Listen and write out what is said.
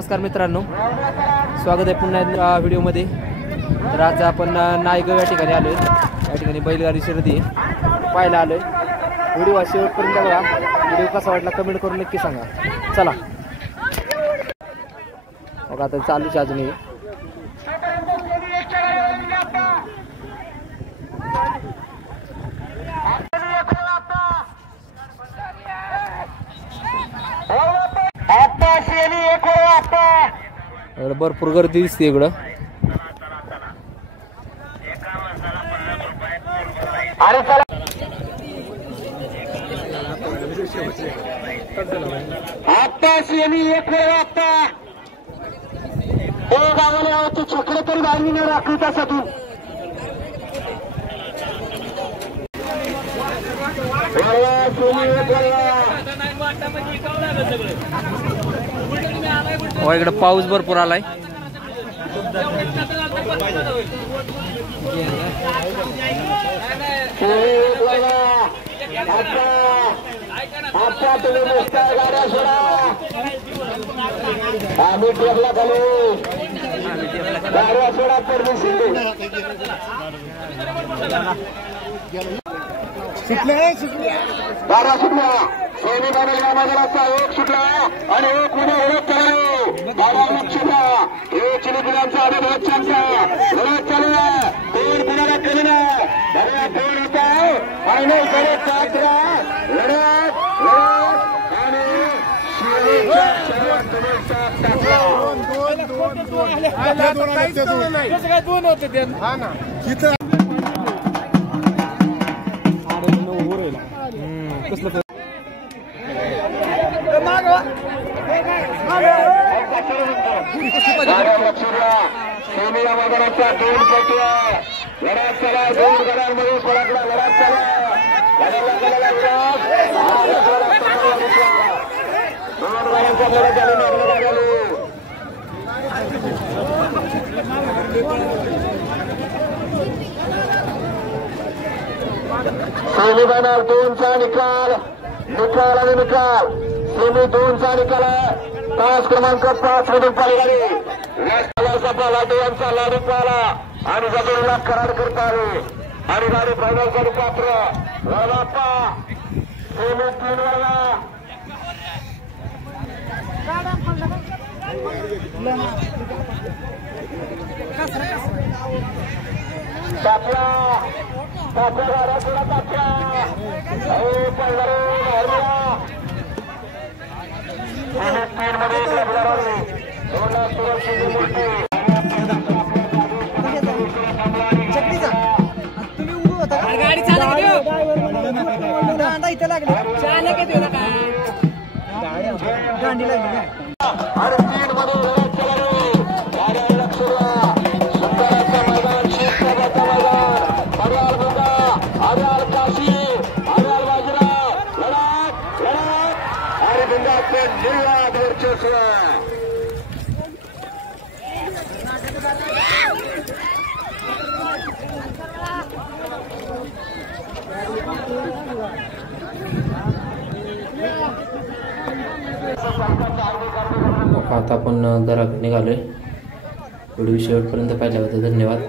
नमस्कार मित्रांनो, स्वागत आहे पुन्हा एकदा व्हिडिओमध्ये। तर आज आपण नायगाव या ठिकाणी आलोय। या ठिकाणी बैलगाडी शर्यती पाहायला आलोय। व्हिडिओ शेवटपर्यंत बघा। व्हिडिओ कसा वाटला कमेंट करून नक्की सांगा। चला बघा, आता चालूच अजूनही। भरपूर गर्दी दिसते इकडं। छकडे तरी बाहेर न राखू त्यासाठी इकडे पाऊस भरपूर आलाय। आम्ही टेकला खाली गाड्या सोडा परदेशी बारा सुटल्या। सेमी फायनल मैदानाचा एक सुटला आणि एक पुणे ओळख करावे। बारा लक्षाचा एक चिलीपिलांचा आधी बहुत छानचा लढत चालू आहे। कोण कुणाला केलं ना बऱ्या कोण होता फायनल कडे चाकरा लढत लढत आणि शिवचा दोन होते ते हा ना तिथं सेमीला मैदानाच्या दोन पट्ट्या लढत चला। दोन गडांमध्ये पडकला लढत चला। दोन गडांचा लढत झाली। सेमी फायनल दोनचा निकाल आणि निकाल। सेमी दोनचा निकाल आहे। तास क्रमांक 5 मधून पाहिली लाटू यांचा लाडू पाला आणि जगडूला करार करता आले आणि गाडी फायनल साठी पात्र बाप्पा सेमी 3 वाला ताप्या गाड्या थोडा ताप्या तीन मध्ये गाडी चालू इथे लागली गाडी लागली आणि 3 मध्ये गाड्या लक्ष सुंदराचं मैदान शिक्षकाचं मैदान आर्याल मुंगा आर्याल काशी आर्याल बाजरा लढत लढत आणि बिंदाचे निर्वाद वर्चस्व। आता आपण घराकडे निघालोय। व्हिडिओ शेवटपर्यंत पाहिल्याबद्दल धन्यवाद।